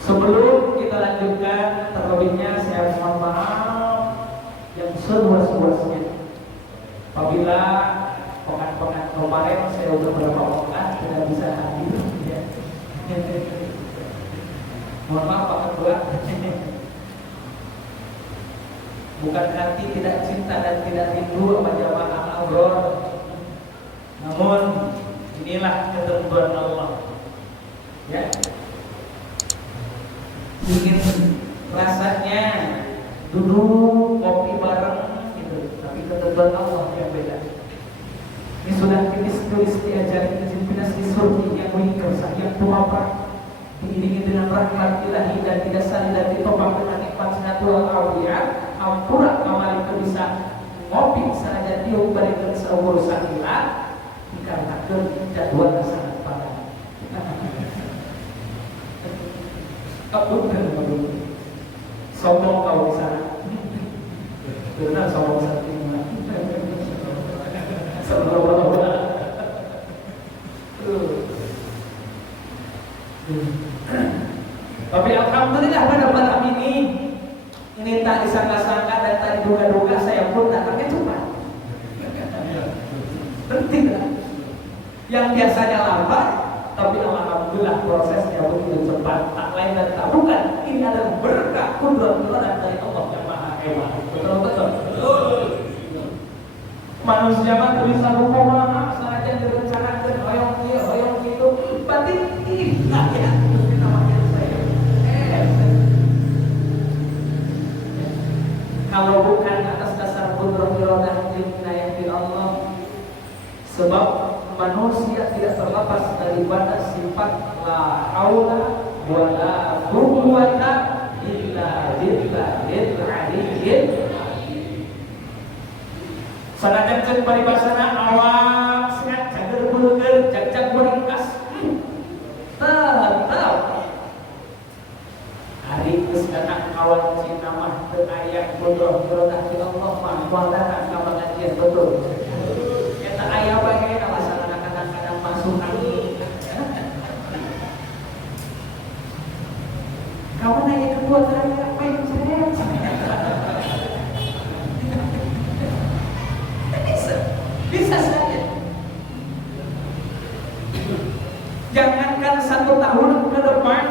Sebelum kita lanjutkan, terlebihnya saya harus mohon maaf yang seluas-luasnya apabila pekan-pekan kemarin saya udah beberapa pekan tidak bisa hadir ya. Mohon maaf Pak Ketua. Bukan hati tidak cinta dan tidak rindu sama jamaah al-abror, namun inilah ketentuan Allah ya. Ingin rasanya duduk kopi bareng gitu, tapi ketentuan Allah yang beda. Ini sudah tulis diajari izin binas di surga yang wingkar yang tuapar diiringi dengan rahmat ilahi dan tidak sani dan ditopang dengan nikmat sinatul awliya. Ampura kamal itu bisa ngopi sanajan diuk barikan seurusan hilang dikarenakan jadwalnya sangat padat. Benar. Sombong kau di sana. Benar sombong seperti mana? Tapi alhamdulillah pada malam ini tak disangka-sangka dan tak diduga-duga saya pun datangnya cepat. Tidak. Yang biasanya lambat, tapi alhamdulillah prosesnya begitu cepat. Tak lain dan tak bukan, ini adalah berkah kudrat dari Allah yang Maha Hebat. Betul. Manusia mah bisa hukuman saja direncanakan hoyong itu batin nah ya. Kalau bukan atas dasar kudrat irodah inayah di Allah, sebab manusia tidak terlepas daripada sifat la haula wala quwwata illa billahil aliyyil azim. Sanajan ceuk paribasana awak sehat cager beukeun cak-cak meringkas. Tetap hari geus kana kawan cina mah teu aya kudrat irodah di Allah mah wadana ka pengajian betul. Eta aya bae alasan kadang-kadang masuk angin. Kamu nanya kedua terakhir apa yang bisa saja. Jangankan 1 tahun ke depan,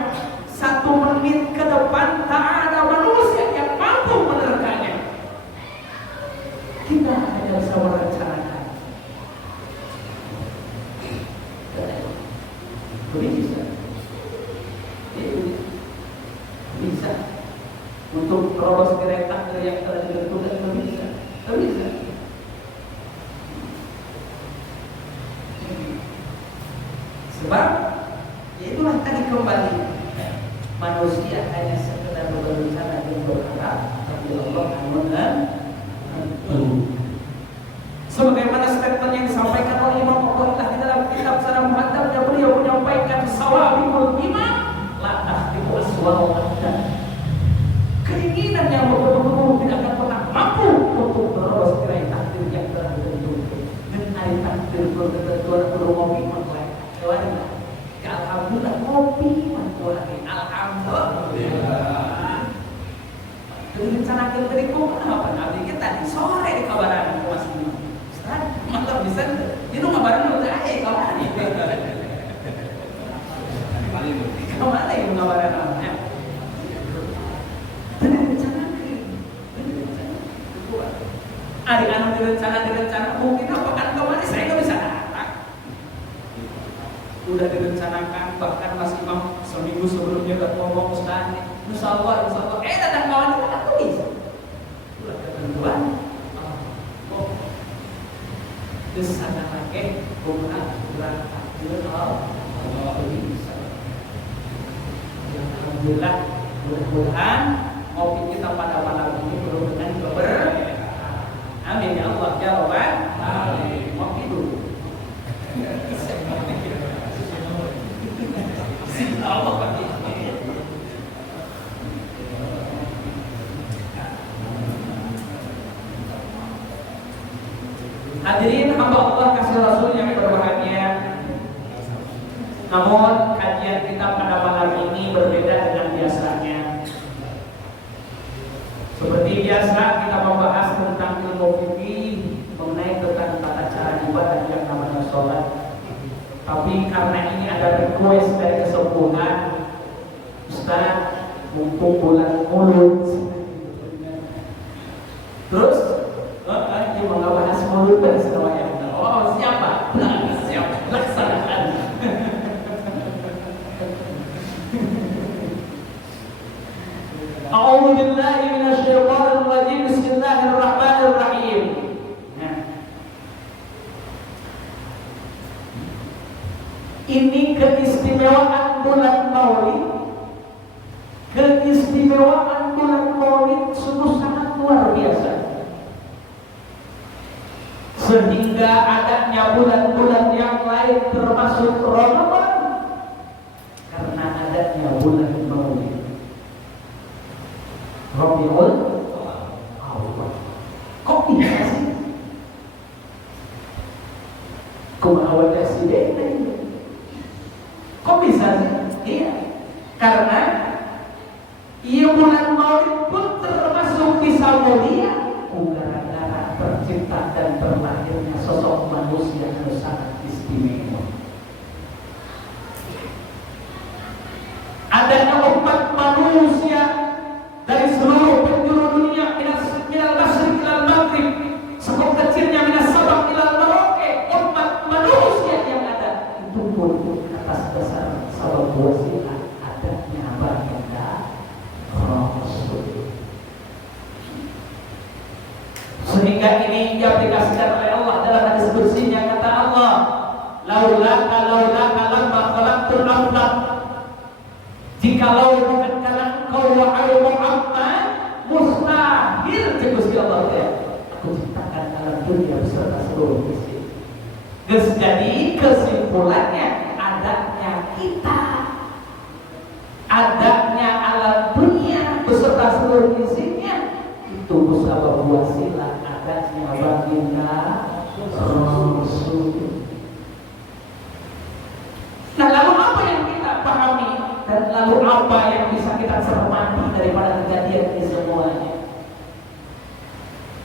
1 menit ke depan tak ada manusia yang mampu menerkanya. Kita hanya bisa merencanakan. Bisa untuk terobos kereta yang telah ditentukan bisa. Sebab ya itulah tadi kembali manusia hanya sekedar berencana dan berharap, tapi Allah sebagaimana statement yang disampaikan oleh Imam Abu di dalam kitab Syarah Muhaddabnya, beliau menyampaikan sawabul iman la tahtibu aswal wahda. Keinginan yang betul-betul tidak akan pernah mampu untuk terus kirain takdir yang telah ditentukan. Dan hari takdir ketentuan bermobi mengklaim keluarga. Alhamdulillah ngopi mengklaim. Alhamdulillah. Direncanakan dari apa? Nanti kita tadi sore di kabaran Mas Bima. Ustaz, mantap bisa. Ini kabaran udah aja kawan. Kemana yang kabaran namanya? Hari anu direncana mungkin apa kan kemarin saya nggak bisa datang. Udah direncanakan bahkan Mas Imam seminggu sebelumnya udah ngomong Ustaz, insya Allah datang kawan itu kan bisa. Udah ketentuan. Terus sana lagi bukan berangkat Allah bisa. Alhamdulillah, mudah-mudahan ngopi kita pada malam ini penuh dengan keberkahan. Amin ya Allah ya Rabbal alamin. Ngopi dulu. Allah pasti. Hadirin hamba Allah kasih Rasul yang berbahagia. Namun kajian kita pada malam ini berbeda dengan biasa. biasa kita membahas tentang ilmu fikih mengenai tentang tata cara ibadah yang namanya sholat. Tapi karena ini ada request dari kesembuhan, Ustaz, mumpung bulan mulut, terus dia mau bahas mulut dan semuanya. Oh siapa? Nah, siap, laksanakan. A'udzu billahi minasyaitonir rajim. Bismillahirrahmanirrahim. Nah. Ini keistimewaan bulan Maulid. Keistimewaan bulan Maulid sungguh sangat luar biasa. Sehingga adanya bulan-bulan yang lain termasuk Ramadan karena adanya bulan Maulid. Rabiul Awwal. Kok bisa sih? Kumaha sih deh? Kok bisa sih? Iya. Karena ia bulan Maulid pun termasuk kisah mulia gara-gara tercipta dan terlahirnya sosok manusia yang sangat istimewa. Adanya umat manusia dari seluruh penjuru dunia, minal masyriq ilal maghrib, sebab kecilnya minas sabak ilal merauke, umat manusia yang ada itu pun atas dasar sabab wasilah adanya baginda Rasul. Sehingga ini diaplikasikan oleh Allah dalam hadis bersihnya, kata Allah, laulaka lamma khalaqtul aflaq. Jikalau bukan karena engkau wahai Muhammad, mustahil Gusti Allah ya aku ciptakan alam dunia beserta seluruh isi. Jadi kesimpulannya adanya kita, adanya alam dunia beserta seluruh isinya itu musabab wasilah adanya baginda Rasul. Nah, lalu apa yang kita pahami dan lalu apa yang bisa kita cermati daripada kejadian ini semuanya?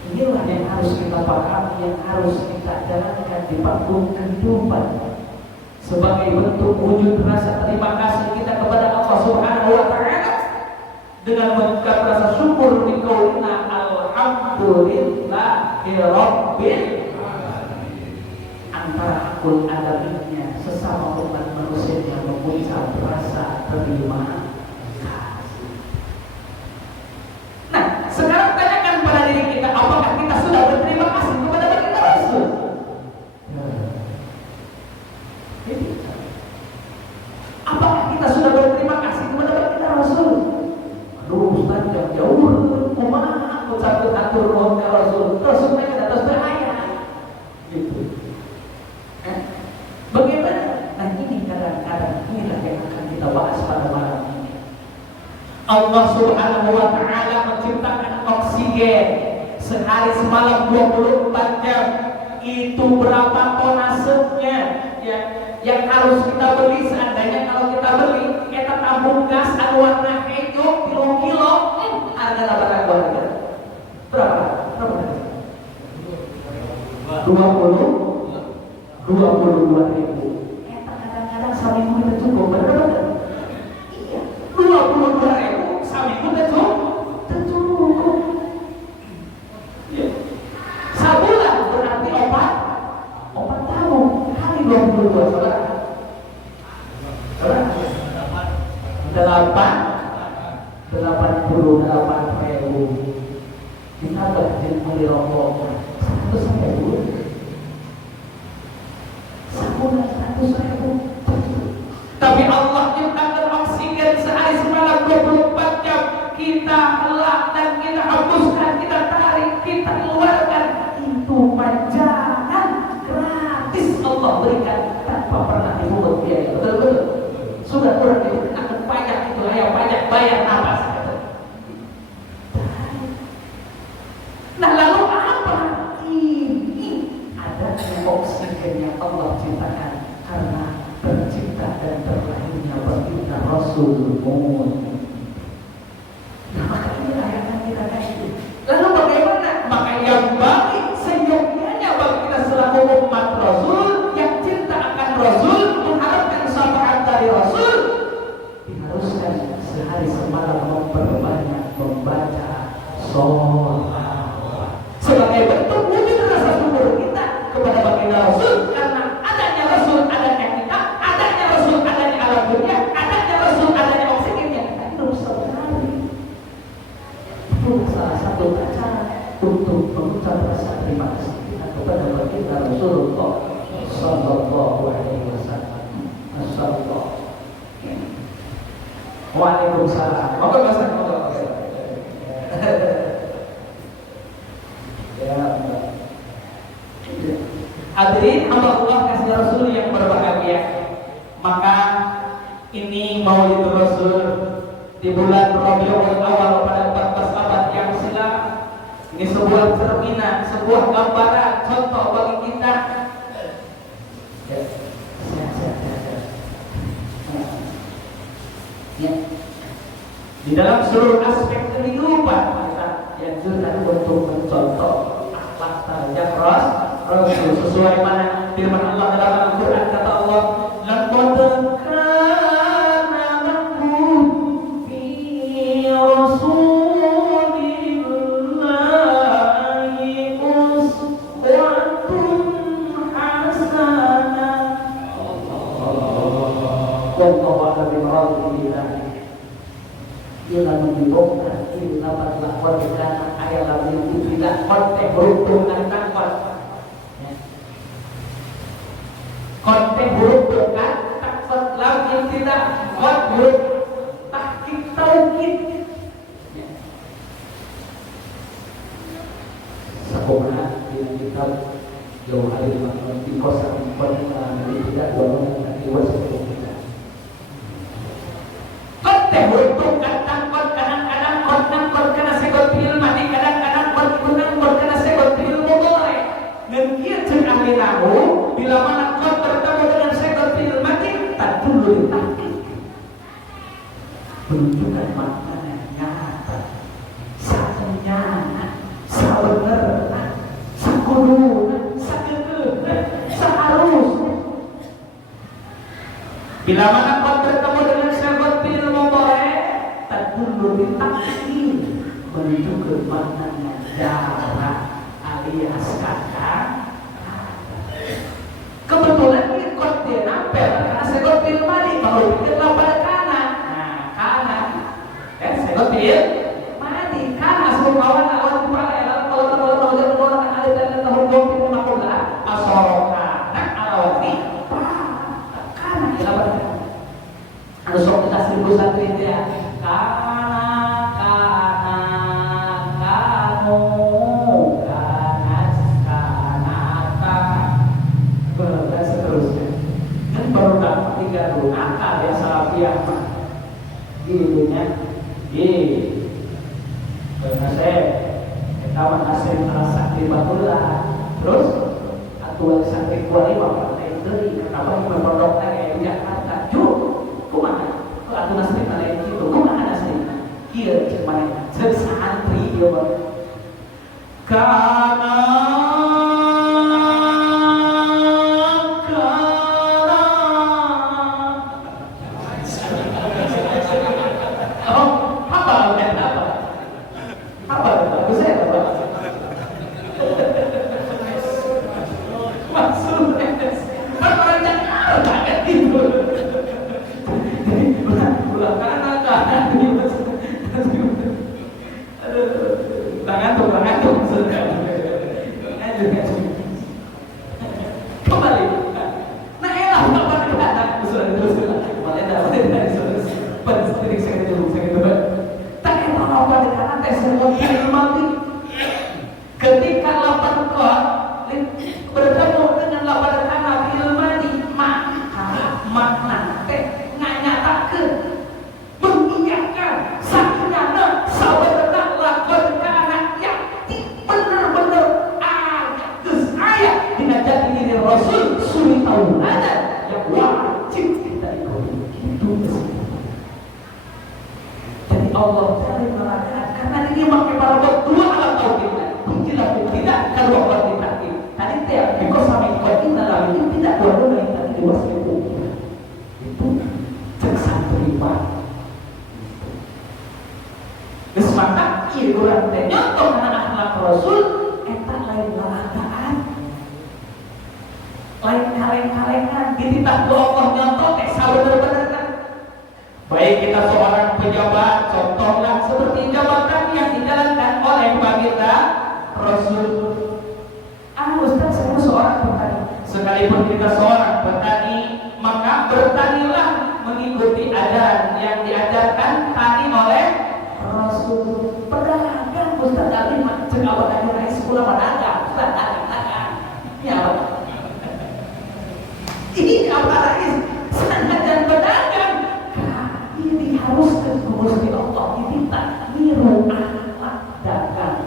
Inilah yang harus kita pahami, yang harus kita jalankan di panggung kehidupan sebagai bentuk wujud rasa terima kasih kita kepada Allah Subhanahu wa Ta'ala dengan mengucap rasa syukur di qaulina alhamdulillahi rabbil alamin. Antara akul adaminya sesama umat manusia yang mengucap rasa terima kasih. Nah, sekarang tanyakan pada diri kita, apakah kita sudah berterima kasih kepada baginda Rasul? Apakah kita sudah berterima kasih kepada baginda Rasul? Aduh, Ustaz, jauh kumaha ucapkeun atur nuhun ka Rasul. Rasul mereka atas bahaya. Gitu. Bagaimana? Nah, ini kadang-kadang inilah yang akan kita bahas pada malam ini. Allah Subhanahu wa Ta'ala menciptakan oksigen sehari semalam 24 jam. Itu berapa tonasenya ya, yang harus kita beli? Seandainya kalau kita beli kita tabung gas anu warna hijau kilo-kilo, harga berapa? Berapa? 22.000. Kadang-kadang seminggu kita cukup, benar? Iya, 22.000 seminggu kita cukup. Iya. Sebulan berarti 4 tahun kali 22 saudara. 88.000 ditambah dengan beli rokok 100.000. Sebulan 100.000. Tapi Allah ciptakan oksigen sehari semalam 24 jam. Kita elak dan kita hapuskan, kita tarik, kita keluarkan. Itu pajangan gratis Allah berikan tanpa pernah dipungut biaya. Betul-betul. Sudah kurang dikenakan pajak itu, ayo pajak bayar nafas. Nah, lalu apa? Ini adanya oksigen yang Allah ciptakan karena tercipta dan terlahirnya baginda Rasul. Nah, maka ini ayat kita kayak itu. Lalu Waalaikumsalam. Monggo Mas, monggo. Ya. Hadirin hamba Allah kasih Rasul yang berbahagia. Maka ini Maulid Rasul di bulan Rabiul Awal pada 14 abad yang silam. Ini sebuah cerminan, sebuah gambaran, contoh bagi kita. Ya. Di dalam seluruh aspek kehidupan kita yang juga untuk mencontoh akhlak terhadap Rasul sesuai mana firman Allah dalam Al-Quran. Kata Allah, laqad kana lakum fi rasulillahi uswatun hasanah. Wallahu a'lam bishawab. Ila menjibokkan ila berlakuan karena ayat lain itu tidak konteks berhubung dengan konteks berhubung dengan takfat lain tidak konteks tahqiq tauhid. Sekolah dengan kitab jauh hari di kosan pernah tidak walaupun nanti wasif kita konteks berhubung bila mana kau bertemu dengan sekolah makin tak dulu ditahqiq menunjukkan maknanya nyata satunya sabener sakudu sakeukeun saharus. Bila mana kau bertemu dengan sekolah tak dulu ditahqiq menunjukkan maknanya jarak alias kakak. Kebetulan ini kot dia nampel karena sekot pil mani kalau pikirlah pada kanan. Nah kanan kan sekot pil mani kanan sebelum kawan lawan kepala ya kalau ada dan tahun 2050 asoroka nak alawati kanan ya lawan ada sok kita 1001 itu ya akal yang salafiah gilinya karena saya kawan asing terasa di batula terus atuan santri kuali bapak dari kawan memperoleh kayak Jakarta kumaha ke atuan asing lain gitu kumaha asing kieu cek mana santri ieu karena ketika lapan kot bertemu dengan lapan anak ilmani makna teh nganyatakeun mengiyakan sakinana sabarna lakon kana yakti bener-bener ayat dina jati diri Rasul suri tauladan yang wajib kita ikuti itu jadi Allah cari melakukan karena ini makin para berdua alam tauhid tidak kalau orang ditahqiq tadi teh because kami kuatin dalam itu tidak perlu yang tadi diwaspi itu cek terima geus maka ieu urang teh nyontoh kana akhlak Rasul eta lain lalataan lain kaleng-kalengan dititah ku Allah nyontoh teh sabener-bener baik kita seorang pejabat contohlah seperti jabatan yang dijalankan oleh baginda Rasul. Ustaz, saya seorang petani. Sekalipun kita seorang petani, maka bertanilah mengikuti ajaran yang diajarkan diajarkan tani oleh Rasul. Pedagang Ustaz Ali cek awak dari naik sekolah pedagang, Ustaz dagang. Ini apa? Ini apa lagi? Sangat dan pedagang. Ini harus Gusti Allah diminta niru akhlak dagang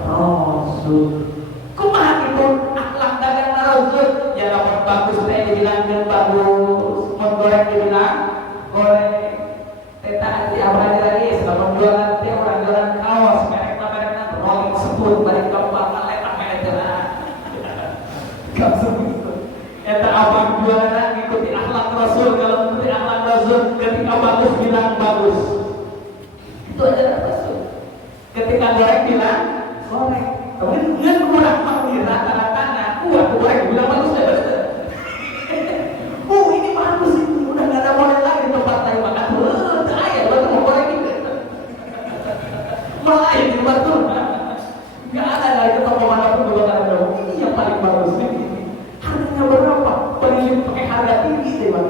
Rasul. Kumaha itu akhlak dagang Rasul? Ya lamun bagus teh dibilang bagus, mun goreng dibilang goreng. Eta anti abadi lagi, lamun jualan teh urang jualan kaos merek-merek rolling sebut balik ka bapak letak merek teh. Gak sebut. Eta abang jualan ngikuti akhlak Rasul, kalau ngikuti akhlak Rasul ketika bagus bilang bagus. Itu ajaran Rasul. Ketika goreng bilang goreng. Tapi ngan kurang mah rata-rata kuat goreng bilang bagus ya. Ini bagus ini, udah gak ada model lagi di tempat lain makan. Ayah, betul mau goreng ini. Malah ya di betul. Gak ada lagi ke toko manapun juga gak ada. Ini yang paling bagus ini. Harganya berapa? Paling pakai harga tinggi deh bang.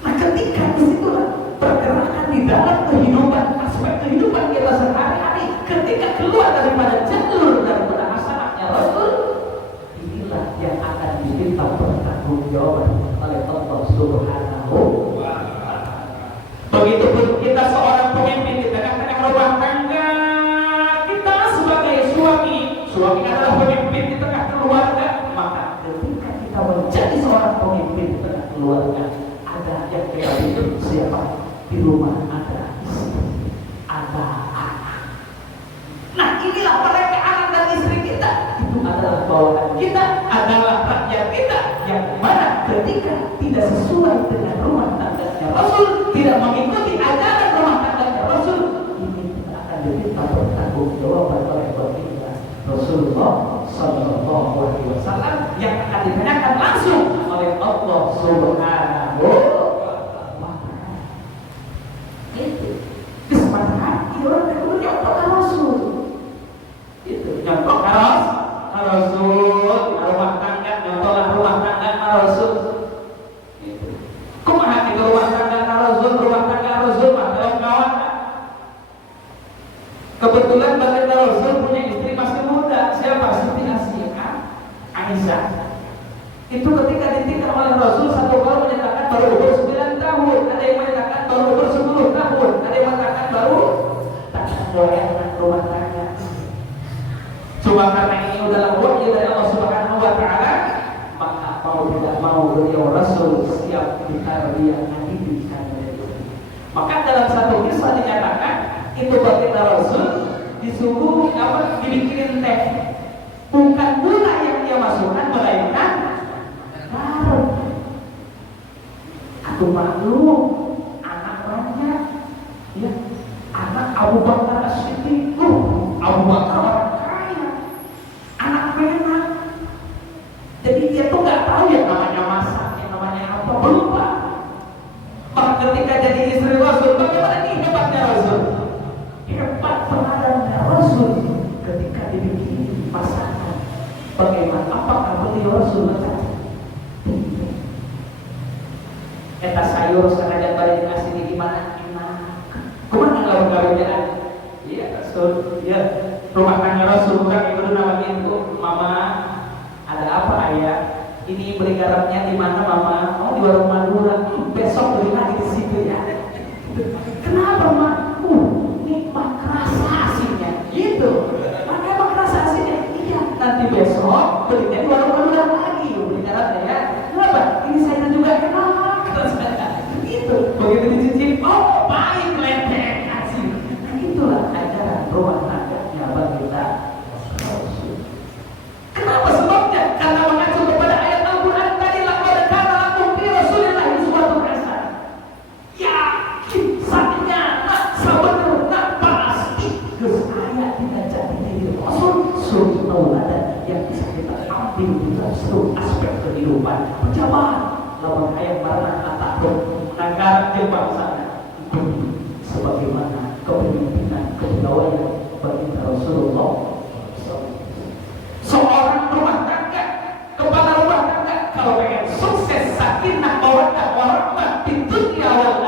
Nah ketika disitulah pergerakan di dalam kehidupan, aspek kehidupan kita sehari-hari, ketika keluar daripada jalur daripada asalnya Rasul, inilah yang akan diminta pertanggungjawaban oleh Allah Subhanahu wa Ta'ala. Begitupun kita seorang pemimpin di tengah-tengah rumah tangga, kita sebagai suami adalah pemimpin di tengah keluarga. Maka ketika kita menjadi seorang pemimpin di tengah keluarga, ada yang kita hidup siapa? Di rumah ada istri, ada anak. Nah inilah mereka anak dan istri kita. Itu adalah bawaan kita, adalah rakyat kita, yang mana ketika tidak sesuai dengan rumah tangganya Rasul, tidak mengikuti ajaran rumah tangganya Rasul, ini kita akan diminta pertanggungjawaban oleh baginda Rasulullah Sallallahu Alaihi Wasallam, yang akan ditanyakan langsung oleh Allah Subhanahu wa Ta'ala. Itu kesempatan hati orang yang menyokong Rasul. Itu nyontok Rasul, rumah tangga, nyontolah rumah tangga Rasul. Itu. Kumaha itu rumah tangga Rasul, mah kawan. Kebetulan baginda Rasul punya istri masih muda. Siapa? Siti Aisyah. Itu ketika ditinggal oleh Rasul, satu orang menyatakan baru umur 9 tahun, ada yang menyatakan baru umur 10 tahun, ada yang menyatakan baru takkan doyan rumah tangga. Cuma karena ini adalah wahyu dari Allah Subhanahu wa Ta'ala, maka mau tidak mau beliau Rasul siap ditarbiyah didikan oleh istri. Maka dalam satu kisah dinyatakan itu baginda Rasul disuruh dibikinin teh, bukan gula yang dia masukkan, melainkan garam. Aku maklum anak banyak, ya anak Abu Bakar As-Siddiq, Abu Bakar orang kaya, anak menak. Jadi dia tuh nggak tahu ya namanya masak, namanya apa, lupa. Maka ketika jadi istri Rasul, bagaimana nih hebatnya Rasul? Hebat peladannya Rasul ketika dibikin masakan. Bagaimana? Apakah beliau Rasul mencatat? Eta sayur sengaja balik dikasih di gimana? Enak. Kumaha kalau kawinnya? Iya Rasul. Ya rumah tangga Rasul bukan ibu nama itu. Mama, ada apa ayah? Ini beli garamnya di mana Mama? Oh di warung Madura. Besok beli lagi di situ ya. Kenapa Mak? Nikmat kerasa aslinya. Gitu. Makanya emang kerasa aslinya. Iya. Nanti besok belinya di warung Madura lagi. Beli garamnya ya. Kenapa? Ini saya juga enak. Gitu. Begitu dicicip, oh baik lempeng asli. Nah itulah ajaran rumah tangganya baginda Rasul. Kenapa sebabnya? Karena mengacu kepada ayat Al-Quran tadi, laqad kana lakum fi Rasulillahi uswatun hasanah. Yakin saatnya nak sabener nak pasti geus aya dina jati diri Rasul suri tauladan yang bisa kita ambil di dalam seluruh aspek kehidupan. Pejabat lawan ayat barang ataupun menanggar jeung bangsana sebagaimana kepemimpinan kepegawaian baginda Rasulullah. Seorang rumah tangga, kepala rumah tangga kalau pengen sukses sakinah mawaddah warahmah di dunia wal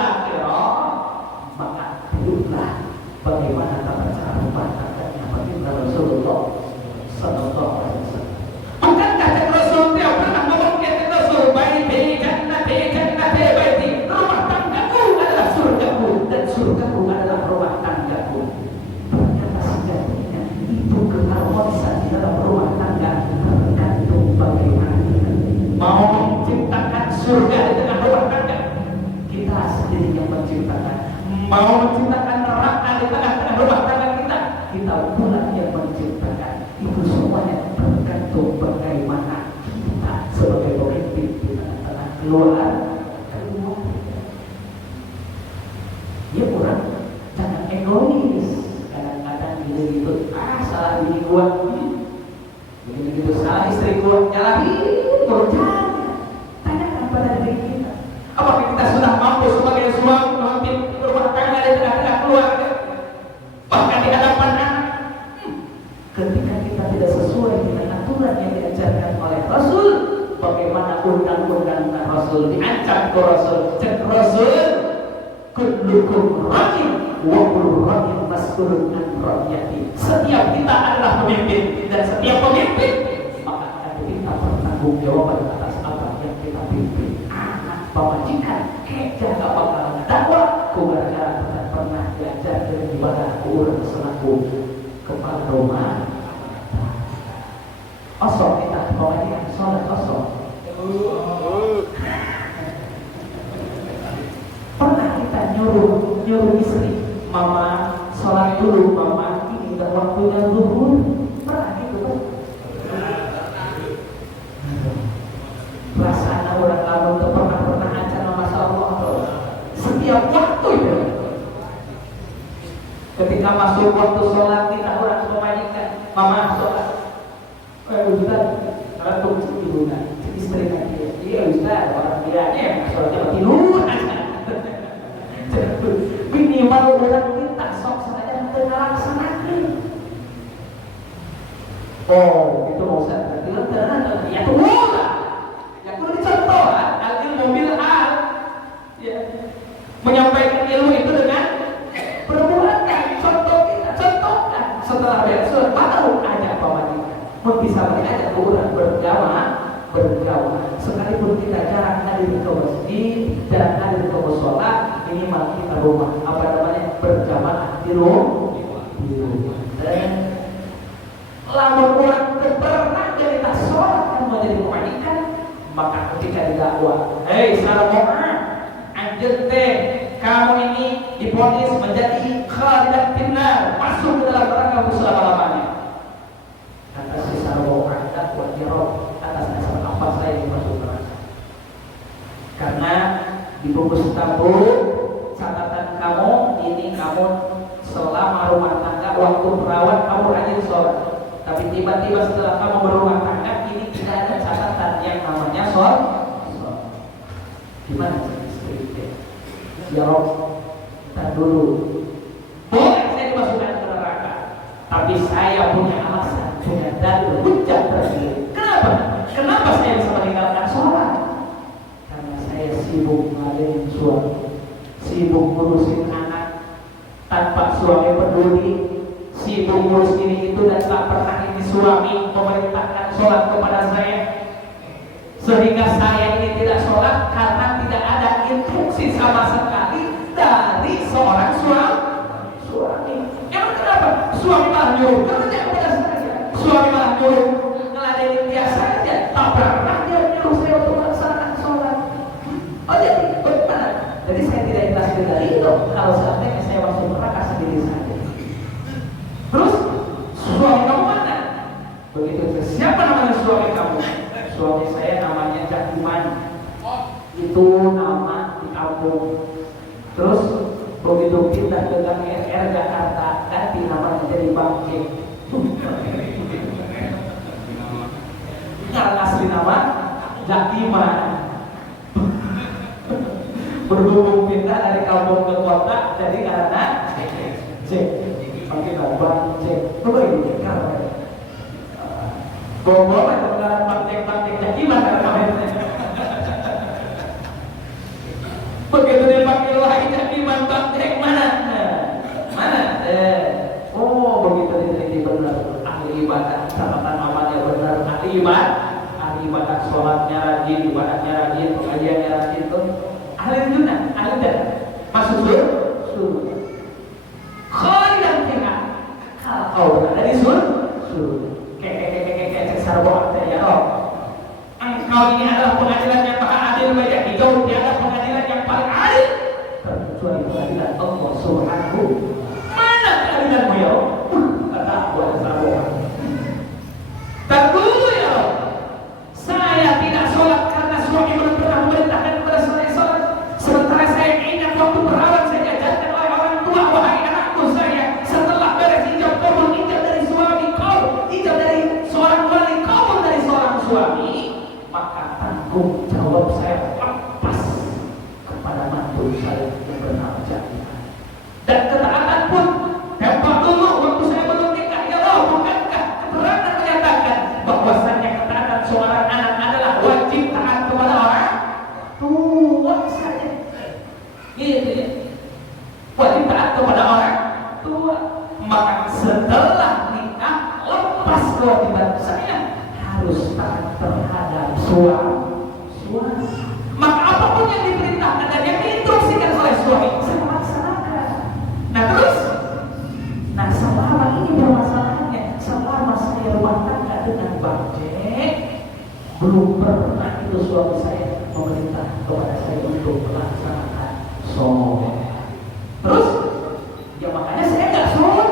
mau menciptakan neraka di tengah-tengah rumah tangga kita, kita pula yang menciptakan. Itu semuanya tergantung bagaimana kita sebagai pemimpin di tengah-tengah keluarga. Ya orang jangan egois. Kadang-kadang gitu salah bini gua, begitu salah istri gua, nyalahin jangan. Tanyakan pada diri kita, apakah kita sudah mampu sebagai suami memimpin rumah tangga di tengah-tengah keluarga, bahkan di hadapan anak. Ketika kita tidak sesuai dengan aturan yang diajarkan oleh Rasul, bagaimana undang-undang Rasul diancam ke Rasul, cek Rasul, kullukum ra'in wa kullu ra'in mas'ulun an ra'iyati. Setiap kita adalah pemimpin, dan setiap pemimpin maka akan kita bertanggung jawab atas apa yang kita pimpin. Anak pemajikan kita gak bakal dakwah gara-gara tidak pernah diajar dengan ibadah kurang selaku kepala rumah. Kosong kita pemajikan sholat kosong. Pernah kita nyuruh istri, mama sholat dulu, mama ini udah waktunya zuhur. Pernah gitu kan? Perasaan orang lalu tuh pernah ajar sama Allah setiap waktu ya. Ketika masuk waktu sholat kita orang pemajikan, mama sholat. Ustaz, karena tuh ibu kan, istri kan dia Ustaz, orang dia yang sholatnya tidur aja. Minimal orang kita sok saja terlaksanakan. Oh, itu mau saya berarti ya tunggu lah. Ya perlu dicontoh lah. Al-ilmu bil hal. Ya. Menyampaikan ilmu itu dengan perbuatan. Contohkan. Setelah beres baru ada pemajikan. Bisa mengajak orang berjamaah. Sekalipun kita jarang hadir ke masjid, jarang hadir ke mushola, minimal kita rumah berjamaah di rumah. Dan lamun orang pernah jadi tak sholat dan mau jadi pemajikan, maka ketika didakwah, hei Salomon, anjir teh, kamu ini diponis menjadi khalidat finnar, masuk ke dalam neraka selama-lamanya. Kata si Salomon, ada wajirob atas dasar apa saya dimasuk neraka. Karena di bungkus tabung catatan kamu ini, kamu selama rumah tangga waktu perawat kamu rajin sholat, tapi tiba-tiba setelah kamu berumah tangga ini tidak ada catatan yang namanya sholat. Gimana istri? Ya Rob, kita dulu boleh saya dimasukkan ke neraka, tapi saya punya alasan, punya dalil hujjah tersendiri. Kenapa saya bisa meninggalkan sholat? Karena saya sibuk ngadain suami, sibuk ngurusin anak tanpa suami peduli, sibuk ngurus ini itu dan tak pernah ini suami memerintahkan sholat kepada saya, sehingga saya ini tidak sholat karena tidak ada instruksi sama sekali dari seorang suami. Emang kenapa? Suami malah nyuruh kerja kepada saya, suami malah nyuruh ngeladenin dia saja, tak pernah dia nyuruh saya untuk melaksanakan sholat. Oh jadi bagaimana? Jadi saya tidak ikhlas dari itu kalau seandainya saya masuk neraka sendiri saja. Terus suami kamu mana? Begitu, siapa namanya suami kamu? Suami saya namanya Jakiman. Itu nama di kampung. Terus begitu pindah ke Gang RR Jakarta, ganti namanya jadi Bangke. Yang asli nama Jakiman. Berhubung pindah dari kampung ke kota, jadi karena Cek, pakai kabar Cek, apa ini? Bobo atau karena pantek Jakiman karena kemarin. Begitu dipanggil lagi Jakiman pantek mana? Oh begitu diteliti benar, ahli ibadah, catatan amalnya benar, ahli ibadah, sholatnya rajin, ibadahnya rajin, pengajiannya rajin tuh. Ahli dunia, ahli dan masuk surga. Khalidan fiha. Kalau berada di surga. Kayak sarboh ya Allah. Engkau ini adalah pengadilan yang maha adil, banyak hijau, tiada pengadilan yang paling adil kecuali pengadilan Allah pun saya benar jaminan. Dan ketaatan pun tempat dulu waktu saya belum nikah. Ya Allah, bukankah keterangan menyatakan bahwasannya ketaatan seorang anak adalah wajib taat kepada orang tua saya. Gitu ya. Wajib taat kepada orang tua. Maka setelah nikah lepas kewajiban saya harus taat terhadap suami. Maka apapun yang diperintahkan dan yang diinstruksikan oleh suami saya laksanakan. Nah terus, selama ini permasalahannya, selama saya rumah tangga dengan Bang Jack, belum pernah itu suami saya memerintah kepada saya untuk melaksanakan sholat. Terus, ya makanya saya nggak sholat.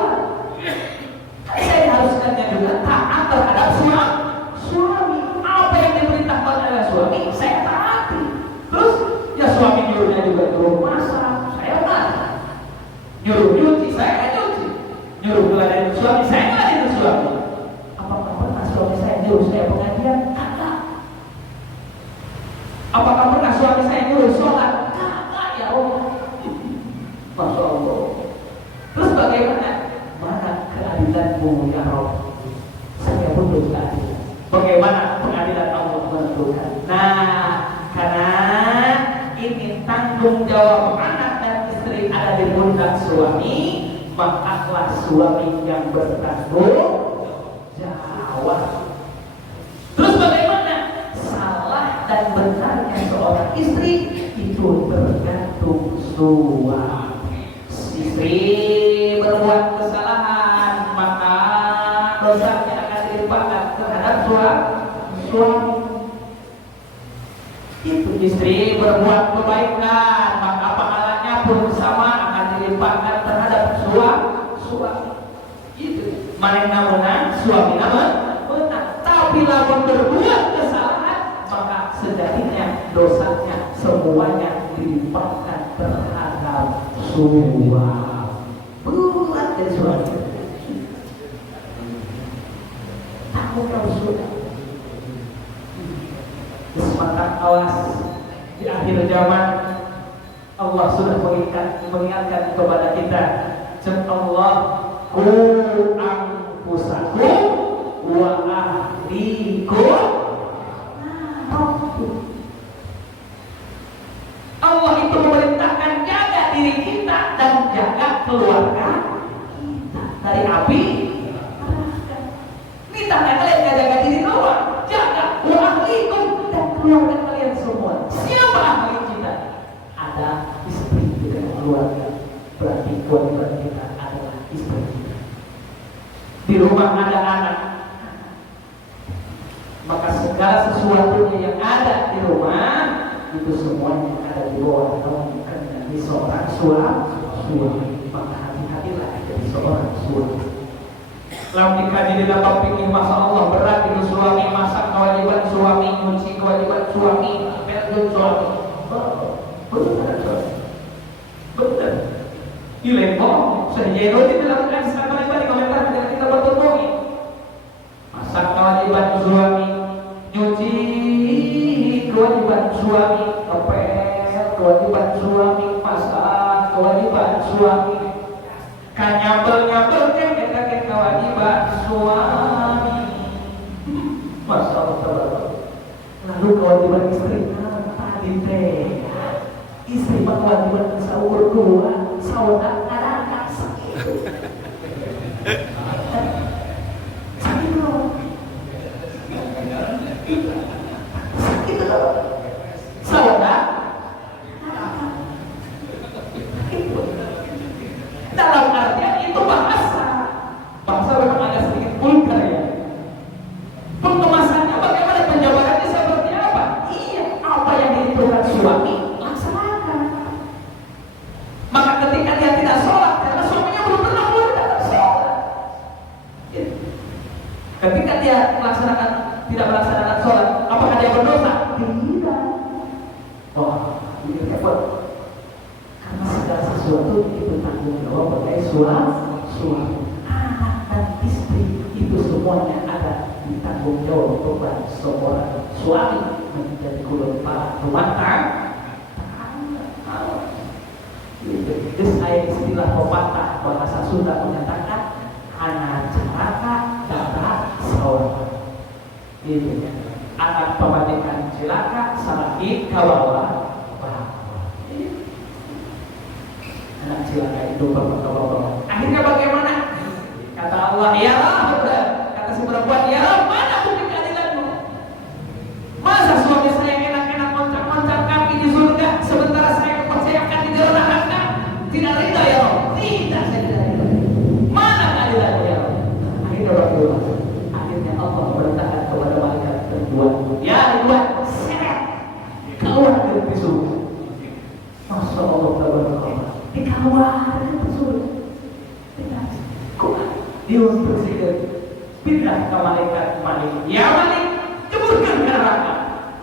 Saya diharuskannya juga taat terhadap suami. Apa yang diperintahkan oleh suami, saya taati. Terus, ya suami nyuruhnya juga nyuruh masak, saya masak. Nyuruh nyuci, saya nyuci. Nyuruh ngeladenin suami, saya ngeladenin suami. Apakah pernah suami saya nyuruh saya pengajian? Kagak. Apakah pernah suami saya nyuruh sholat? Kagak, ya Allah. Masya Allah. Terus bagaimana? Mana keadilanmu ya Rabb? Saya butuh keadilan. Bagaimana pengadilan Allah menentukan? Karena ini tanggung jawab anak dan istri ada di pundak suami, maka suami yang bertanggung jawab. Terus bagaimana? Salah dan benarnya seorang istri itu tergantung suami. Istri berbuat kesalahan, maka dosanya akan dilimpahkan terhadap suami. Itu istri berbuat kebaikan, maka pahalanya pun sama akan dilimpahkan terhadap suami. Itu manehna menang, suami menang. Tapi lamun berbuat kesalahan, maka sejatinya dosanya semuanya dilimpahkan terhadap suami. Berat dari suami. Takut kau sudah. Kesempatan awas di akhir zaman Allah sudah mengingatkan kepada kita. Allah ku anfusakum wa ahlikum. Allah itu memerintahkan jaga diri kita dan jaga keluarga kita dari api neraka. Minta kalian jaga diri doang, jaga wa ahlikum dan keluarga kalian semua. Siapa ahli kita? Ada istri dengan keluarga. Berarti kewajiban kita adalah istri kita. Di rumah ada anak, maka segala sesuatunya yang ada di rumah itu semuanya ada di bawah naungan dari seorang suami. Maka hati-hatilah jadi seorang suami. Lalu dikaji di dalam fikih, masya Allah berat itu suami, masak kewajiban suami, nyuci kewajiban suami, kerja suami. Betul. Ilmu sehingga itu dilakukan sekali di komentar tidak kita bertemu. Masak kewajiban suami, nyuci kewajiban suami, ngepel kewajiban suami, masak kewajiban suami, nyambel kakek kewajiban suami. Masya Allah. Lalu kewajiban istri tadi teh. Istri kewajiban sahur dua, sahur anak sakit. Sakit loh. Saudara, dalam artian itu bahasa memang agak sedikit vulgar ya. Pengemasannya bagaimana, penjabarannya seperti apa? Iya, apa yang dihitung suami laksanakan. Maka ketika dia tidak sholat karena suaminya belum pernah sholat, ketika dia tidak melaksanakan sholat, apakah dia berdosa? Tidak. Wah, ini repot. Karena segala sesuatu itu tanggung jawab oleh suami. Anak dan istri itu semuanya ada di tanggung jawab beban seorang suami menjadi kepala rumah tangga. Geus aya istilah pepatah bahasa Sunda menyatakan ana caraka tata sawa. Gitu ya. Akan pematikan cilaka salaki kawawa. Anak cilaka itu bawa. Akhirnya bagaimana? Kata Allah, ya Allah, kata si perempuan, ya Allah, mana bukti keadilanmu? Masa suami saya enak-enak loncat-loncat kaki di surga, sementara saya percayakan di neraka? Tidak ridha ya Allah. Tidak, saya tidak ridha. Mana keadilanmu ya Allah? Akhirnya bagaimana? Akhirnya Allah memerintahkan kepada malaikat Ridwan, ya Ridwan, seret keluar dari pintu. Masya Allah, tabarakallah. Dikeluar dari pintu. Diinstruksikan pindah ke malaikat Malik. Ya Malik, jeburkan ke neraka.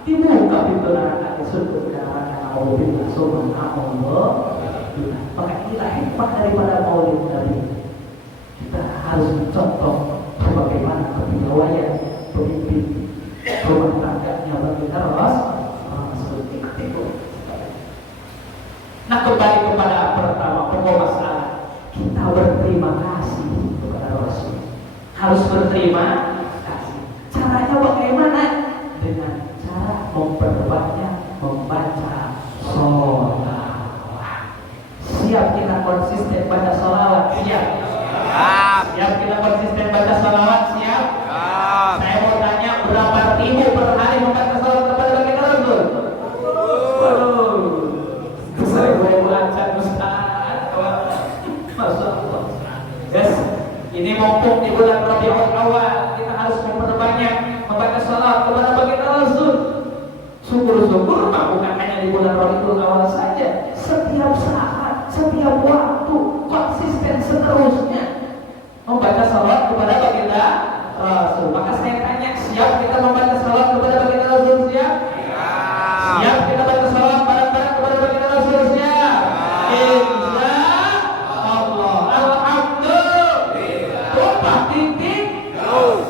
Dibuka pintu neraka, disebut ke neraka. Alhamdulillah, subhanallah. Maka inilah hikmah daripada maulid Nabi. Kita harus mencontoh bagaimana kepegawaian pemimpin rumah tangganya bagi terus seperti itu. Nah, kembali kepada pertama pokok masalah, kita berterima kasih kepada Rasul. Harus berterima kasih. Caranya bagaimana? Dengan cara memperbanyaknya membaca sholawat. Siap kita konsisten baca sholawat? Siap. Siap kita konsisten baca sholawat? Siap. Saya mau tanya, berapa ribu per hari membaca sholawat kepada baginda Rasul? Waduh, saya boleh belajar Ustaz. Masya Allah. Yes. Ini mumpung di bulan Rabiul Awal, kita harus memperbanyak membaca sholawat kepada baginda Rasul. Syukur-syukur bukan hanya di bulan Rabiul Awal saja, setiap saat, setiap waktu, konsisten seterusnya membaca sholawat kepada baginda Rasul. Maka saya tanya, siap kita membaca sholawat kepada baginda Rasul? Siap? Siap kita baca sholawat bareng-bareng kepada baginda Rasul? Siap? Insya Allah. Alhamdulillah. Tumpah titik.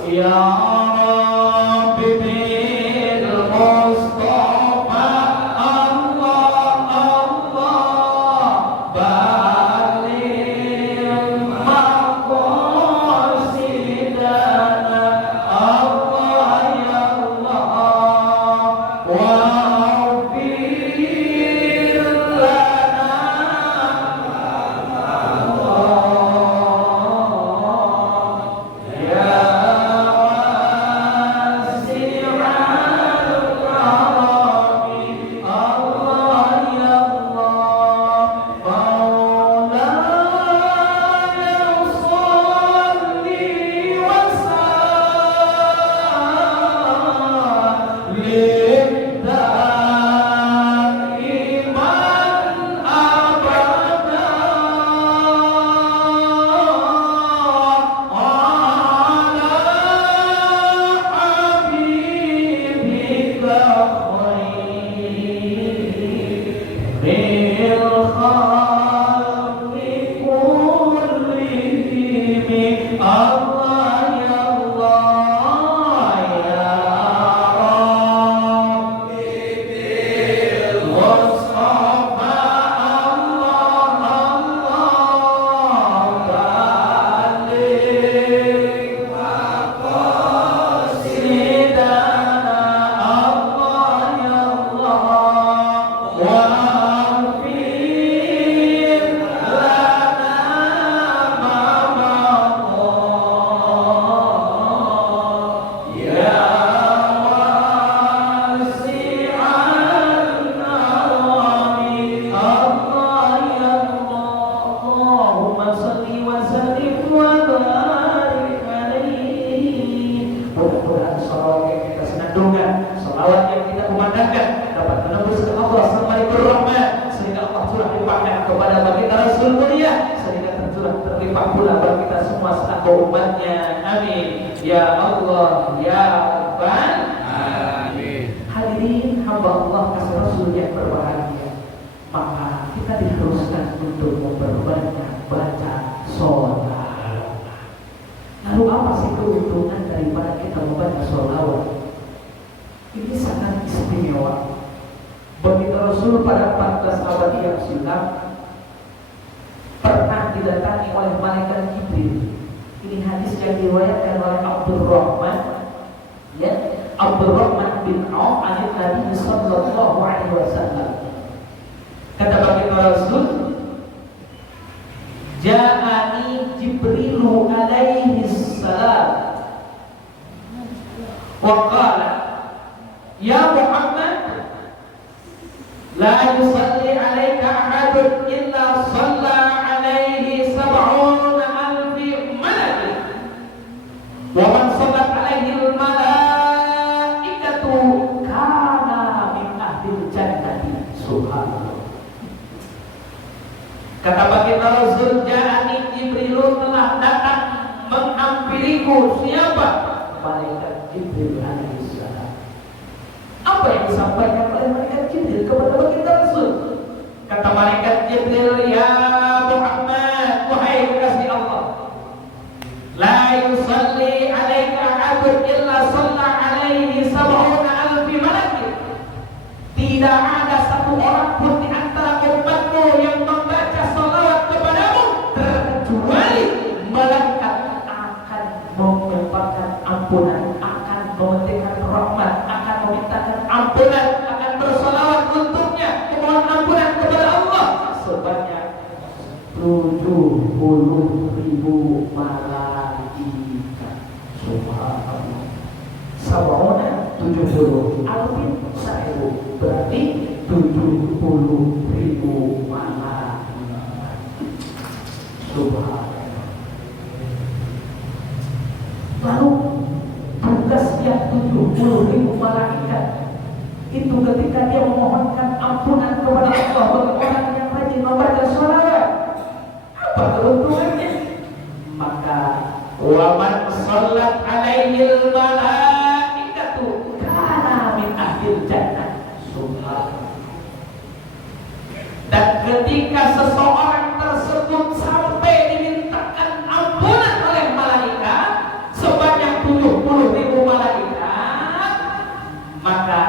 Ya Rabbi bil Mustafa Allah Allah baligh maqasidana Allah ya Allah waghfir lana ya umatnya. Amin. Ya Allah, ya Rabbal Alamin. Hadirin hamba Allah kasih Rasul yang berbahagia. Maka kita diharuskan untuk memperbanyak baca sholawat. Lalu apa sih keuntungan daripada kita membaca sholawat? Ini sangat istimewa. Baginda Rasul pada 14 abad yang silam didatangi oleh malaikat Jibril. Ini hadis yang diriwayatkan oleh Abdurrahman, ya, Abdurrahman bin Auf an Nabi sallallahu alaihi wasallam. Kata baginda Rasul, ja'ani Jibrilu alaihi salam wa qala ya Muhammad la yusalli alaika ahadun illa shalla alaihi sab'una alfi malak wa man sallat alaihi al-malaikatu kana min ahli jannati. Subhanallah. Kata baginda Rasul, ja'ani Jibril, telah datang menghampiriku. Siapa? Malaikat Jibril alaihissalam. Apa yang disampaikan oleh malaikat Jibril kepada baginda Rasul? Kata malaikat Jibril, ya Muhammad, wahai kekasih Allah, la yusalli alaika ahadun illa shalla alaihi sab'una alfi malak. Tidak ada satu orang pun di antara umatmu yang membaca salawat kepadamu kecuali malaikat akan memintakan ampunan, akan memberikan rahmat, akan memintakan ampunan, akan bersalawat untuknya, memohon ampunan kepada Allah sebanyak 70.000 malaikat. Subhanallah. Sab'una 70 alfin 1000 berarti 70.000 malaikat. Subhanallah. Lalu tugas yang 70.000 malaikat itu ketika dia memohonkan ampunan kepada Allah bagi orang yang rajin membaca sholawat, apa keuntungannya? Maka wa man shallat alaihil malaikatu kana min ahlil jannah. Subhanallah. Dan ketika seseorang tersebut sampai dimintakan ampunan oleh malaikat sebanyak 70.000 malaikat, maka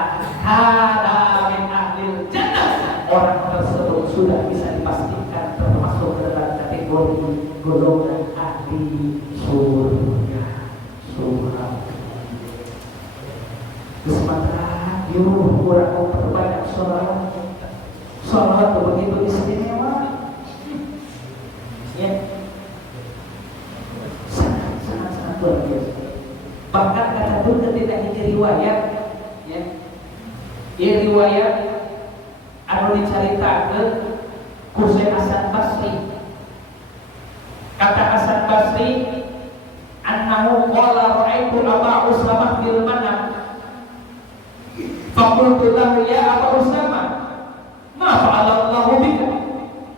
kana min ahlil jannah, orang tersebut sudah bisa dipastikan termasuk dalam kategori golongan ahli surga. Subhanallah. Sementara yuruh kurang memperbanyak sholawat. Sholawat itu begitu istimewa, ya, sangat luar biasa. Bahkan kata pun ketika ini riwayat, ya, ini riwayat anu diceritakan ku Syekh Hasan Basri. Kata Hasan Basri, annahu qala ra'aitu Aba Usamah fil manam faqultu lahu ya Aba Usamah ma fa'ala Allahu bika?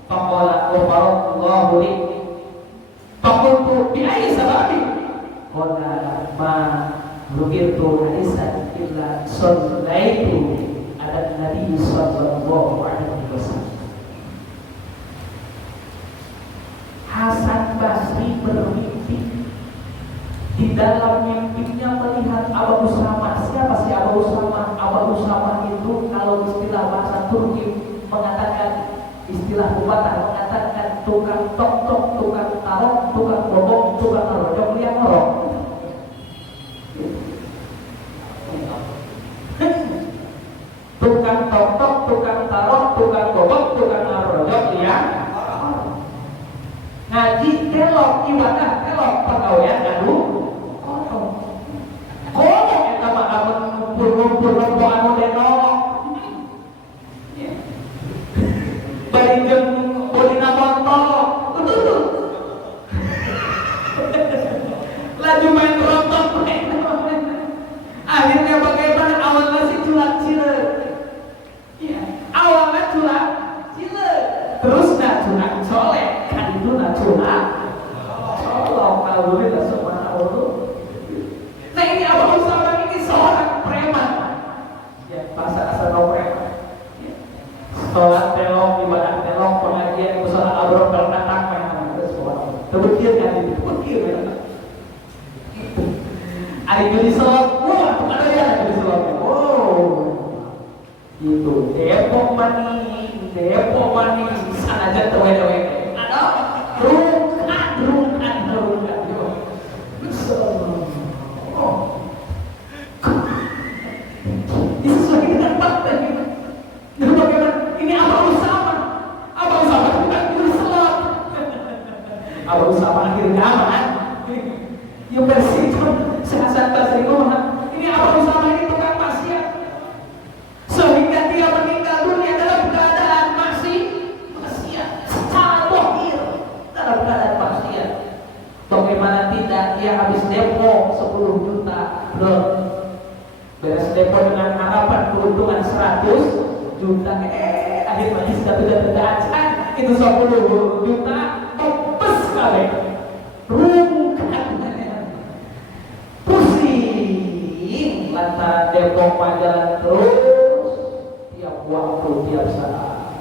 Faqala ghafarallahu li. Faqultu bi ayyi sababi? Qala ma rubitu hadisan illa sallaitu ala Nabi sallallahu alaihi wasallam. Hasan Basri bermimpi, di dalam mimpinya melihat Abu Usamah. Siapa sih Abu Usamah? Abu Usamah itu kalau istilah bahasa Turki mengatakan, istilah pepatah mengatakan tukang tok-tok, tukang tarok, tukang bobok, tukang rojok liang ngorok. Tukang tok-tok, tukang tarok, tukang bobok, tukang rojok liang ngaji kelok, ibadah kelok, pegawaian aduh kotor. Komo eta mah amun ngumpul-ngumpul lomba anu denok. Bari jeung bolina motor. Laju main rontok main. Akhirnya bagaimana awalnya si culak cileuk. Ya, awalnya culak cileuk. Terus culak soleh. Itu nasional, Allah alhamdulillah subhanallah. Nah ini Abu Usamah ini seorang preman, ya bahasa asal preman. Sholat telok, ibadah telok, pengajian usaha abrok berkatang memang itu suara. Terukir kan itu, terukir memang. Hari jadi sholat, wah bukan aja jadi sholat. Oh, itu Depok mani, sana aja tewe-tewe. Terus Abu Usama akhirnya aman. Yang bersih itu sehasan Basri ini Abu Usama ini tukang maksiat sehingga dia meninggal dunia dalam keadaan maksiat secara bohir, dalam keadaan maksiat. Bagaimana tidak, dia habis depo 10 juta belum beres depo dengan harapan keuntungan 100 juta, akhir majlis sudah terdacan itu 10 juta topes kali rungkat pusing lantaran Depok jalan terus tiap waktu tiap saat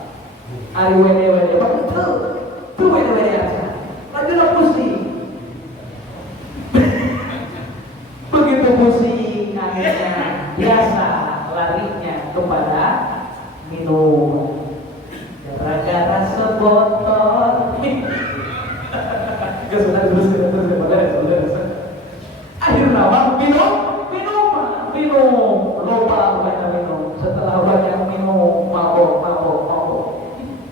hari wede betul tuh wede aja lagi lo pusing begitu pusing akhirnya biasa larinya kepada minum gara-gara sebotol akhirnya minum lupa banyak minum, setelah banyak minum mabok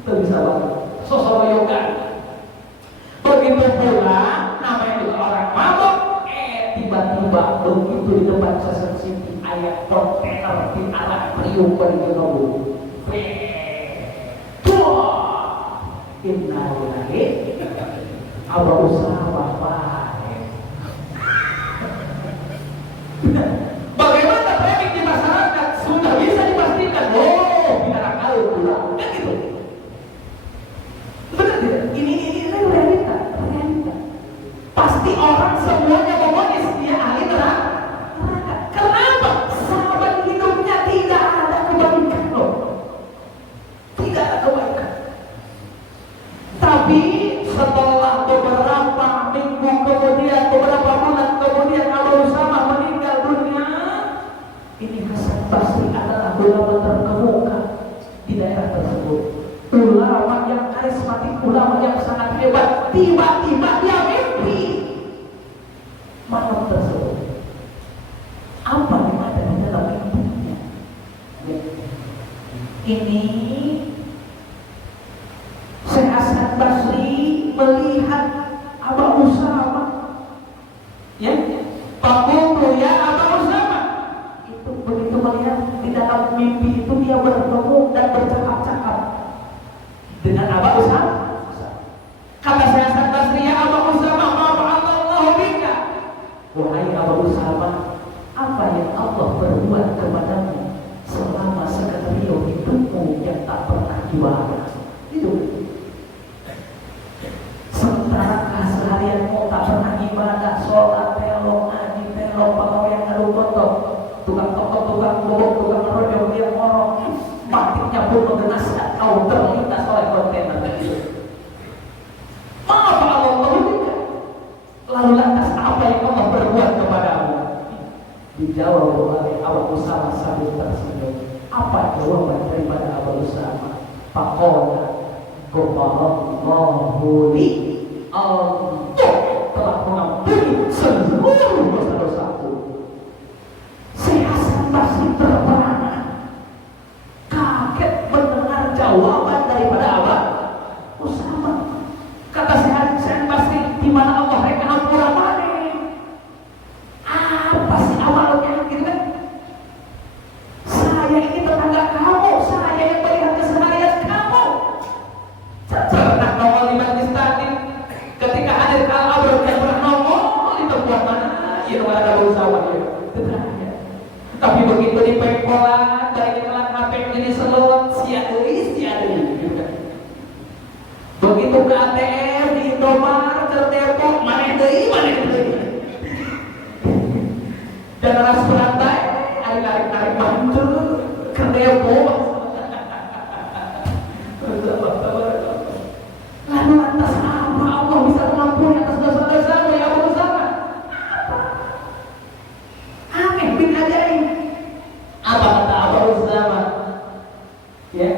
itu bisa banget sosoyogan. Begitu pula namanya juga orang mabok, tiba-tiba begitu di depan CCTV ayat kontainer di arah Priuk pergi nobu innalillahi Abu Usama bagaimana traffic di masyarakat sudah bisa dipastikan tidak akal pula kan gitu. Benar tidak? Ini realita pasti orang semuanya memonis dia ahli neraka. Kenapa? Sahabat hidupnya tidak ada kebaikan loh, tidak ada kebaikan. Tapi setelah beberapa minggu kemudian, beberapa bulan kemudian Abu Usama meninggal dunia. Ini Hasan Basri adalah ulama terkemuka di daerah tersebut, ulama yang karismatik, ulama yang sangat hebat. Tiba-tiba dia mimpi malam tersebut. Apa yang ada di dalam mimpinya? Ini Syekh Hasan Basri melihat Abu Usama, ya, Pakuntu ya Abu Usama. Itu begitu melihat di dalam mimpi itu dia bertemu dan bercakap-cakap dengan Abu Usama. Kata Syekh Hasan Basri, ya Abu Usama, ma fa'alallahu bika. Wahai Abu Usama, apa yang Allah berbuat kepadamu selama seketerio hidupmu yang tak pernah dibalas? Itu sementara keseharianmu tak pernah ibadah, sholat, telo, ngaji, telo, pegawai yang ngadu kotor, tukang toko, tukang bobok, tukang rojo, dia ngorok, batiknya pun mengenaskan kau terlintas oleh kontainer. Maaf Allah, lalu lantas apa yang Allah berbuat kepadamu? Dijawab oleh Abu Usama sambil tersenyum. Apa jawaban daripada Abu Usama? Faqala Ghafarallahu li, Allah telah mengampuni seluruh dosa-dosaku. Syekh Hasan Basri terperangah, kaget mendengar jawaban daripada Abu Usama. Kata Syekh Hasan Basri, di mana Allah reka hampura mana? Apa sih amalnya gitu kan? Saya ini tetangga kamu, saya yang melihat keseharian kamu. Pernah nongol di majlis taklim, ketika hadir al-abrad yang pernah nongol di tempat mana? Ya ada berusaha ya. Tapi begitu di pengkolan, dari kelan HP ini selot, sia-dui. Begitu ke ATM di Indomaret, Depok, mana deui. Dan ras berantai, tarik mantul ke Depok. Lalu atas apa Allah bisa mengampuni atas dosa-dosamu ya Abu Usama? Apa? Aneh bin ajaib. Apa kata Abu Usama? Ya.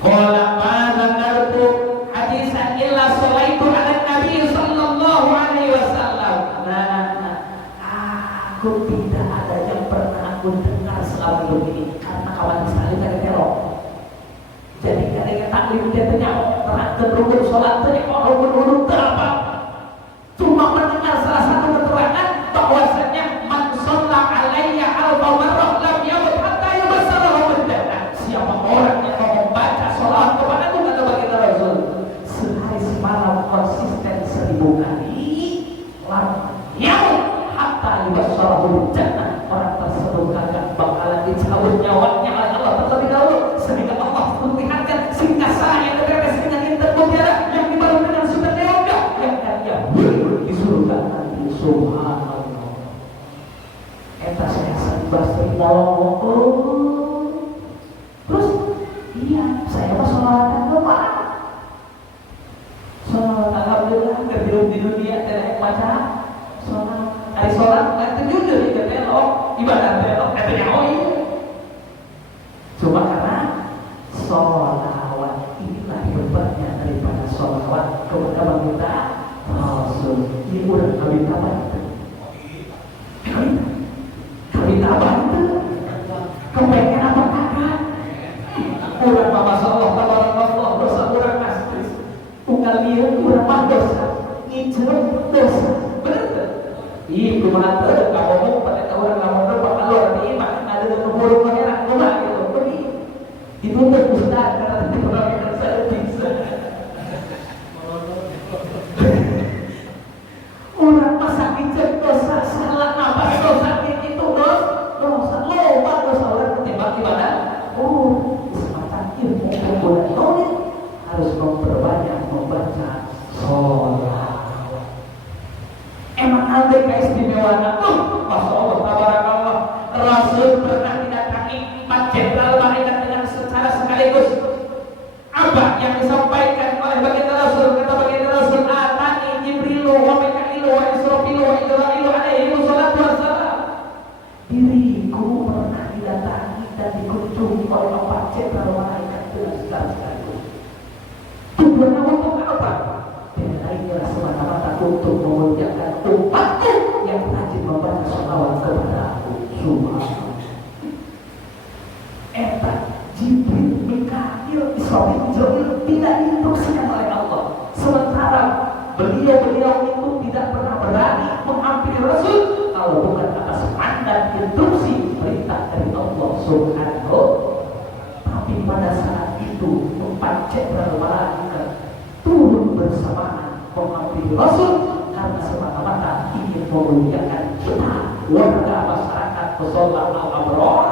Qala ma zakartu hadisan illa sallaitu ala Nabi sallallahu alaihi wasallam. Aku tidak ada yang pernah aku dengar selama hidup ini rukun sholat teh rukun apa? Cuma mendengar salah satu keterangan bahwasanya man shalla alayya alfa marrah lam yamut hatta yubassarahu jannah. Siapa orang yang mau membaca sholat kepada aku kata baginda Rasul sehari semalam konsisten 1000 kali lam yamut hatta yubassarahu jannah. Orang tersebut kagak bakalan dicabut nyawanya oleh Allah terlebih dahulu sehingga Allah memperlihatkan sehingga saya keberes dengan intan mutiara yang dibalut dengan sunnah yoga yang dia di surga nanti. Subhanallah. Eta saya serba sering ngomong terus iya saya mah sholatan lupa sholat alhamdulillah kerja di dunia tidak baca sholat hari sholat itu jujur ya belok ibadah belok katanya oh iya cuma karena sholawat inilah hebatnya daripada sholawat kepada baginda Rasul. Ini udah kami tambah kami tambah itu kepengen apa kakak udah masya Allah tabarakallah dosa urang astris unggal lihat urang mah dosa ngicer dosa bener ih kumaha teu ka ngomong pada urang lamun teu pakalor di imah ada nomor pangeran kumaha gitu begitu dituntut ustaz karena diperlakukan saya bisa orang masa ngicer dosa salah apa dosa itu dosa loba dosa orang ketimbang ibadah. Semacam ilmu penggunaan harus memperbanyak membaca sholat. Emang ada keistimewaan masya Allah tabarakallah. Rasul pernah didatangi 4 jenderal malaikat dengan secara sekaligus. Apa yang disampaikan oleh baginda Rasul? Kata baginda Rasul, atani Jibrilu wa Mika'ilu wa Israfilu wa Idra'ilu alaihi wassalatu wassalam. Diriku pernah didatangi dan dikunjungi oleh 4 jenderal malaikat dengan secara sekaligus. Tujuannya untuk apa? Dan lainnya semata-mata untuk memuliakan umatku yang rajin membaca sholawat kepada aku. Subhanallah. Eta Jibril, Mika'il, Israfil, Jibril tidak diinstruksikan oleh Allah. Sementara beliau-beliau itu tidak pernah berani menghampiri Rasul kalau bukan atas mandat instruksi perintah dari Allah Subhanahu. Tapi pada saat itu 4 jenderal malaikat turun bersamaan menghampiri Rasul karena semata-mata ingin memuliakan kita warga masyarakat mushola al-abrar